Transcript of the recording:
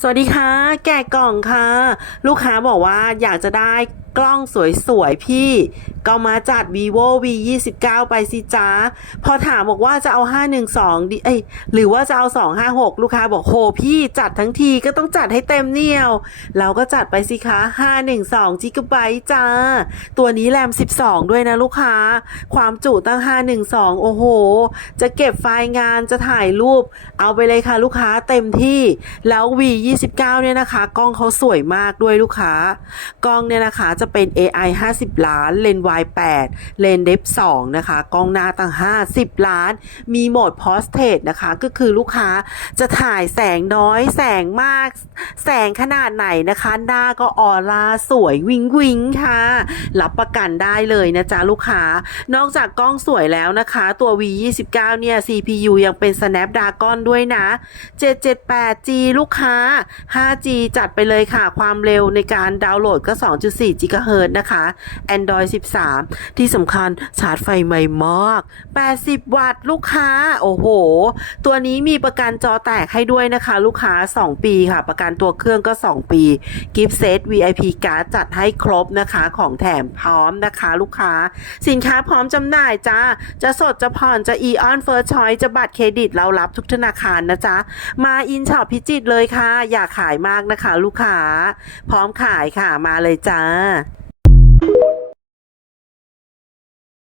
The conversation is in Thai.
สวัสดีค่ะ แกะกล่องค่ะ ลูกค้าบอกว่าอยากจะได้กล้องสวยๆ พี่ ก็มาจัด vivo v 2 9ไปสิจ้า พอถามบอกว่าจะเอา 512ดิเอ้ยหรือว่าจะเอา 256 ลูกค้าบอกโหพี่จัดทั้งทีก็ต้องจัดให้เต็มเหนียว เราก็จัดไปสิคะ 512 g b จ้า ตัวนี้แรม 12 ด้วยนะลูกค้า ความจุตั้ง 512 โอ้โห จะเก็บไฟล์งานจะถ่ายรูป เอาไปเลยค่ะลูกค้าเต็มที่แล้ว V 29 เนี่ยนะคะ กล้องเขาสวยมากด้วยลูกค้า กล้องเนี่ยนะคะจะเป็น AI 50 ล้าน เลนส์ Y 8เลนส์ Depth 2นะคะ กล้องหน้าตั้ง 50 ล้าน มีโหมด Portrait นะคะ ก็คือลูกค้าจะถ่ายแสงน้อย แสงมาก แสงขนาดไหนนะคะ หน้าก็ออร่าสวยวิงวิงค่ะ รับประกันได้เลยนะจ๊ะลูกค้า นอกจากกล้องสวยแล้วนะคะ ตัว V 29เนี่ย CPU ยังเป็น Snapdragon ด้วยนะ 778G ลูกค้า 5G จัดไปเลยค่ะ ความเร็วในการดาวน์โหลดก็ 2.4 GHz นะคะ Android 13 ที่สำคัญชาร์จไฟใหม่มาก 80 วัตต์ลูกค้า โอ้โห ตัวนี้มีประกันจอแตกให้ด้วยนะคะ ลูกค้า 2 ปีค่ะ ประกันตัวเครื่องก็ 2 ปี กิฟต์เซต VIP การ์ดจัดให้ครบนะคะ ของแถมพร้อมนะคะ ลูกค้า สินค้าพร้อมจำหน่ายจ้า จะสดจะผ่อนจะ e-on first choice จะบัตรเครดิตเรารับทุกธนาคารนะจ๊ะ มาอินช็อปพิจิตรเลยค่ะอยากขายมากนะคะ ลูกค้า พร้อมขายค่ะมาเลยจ้า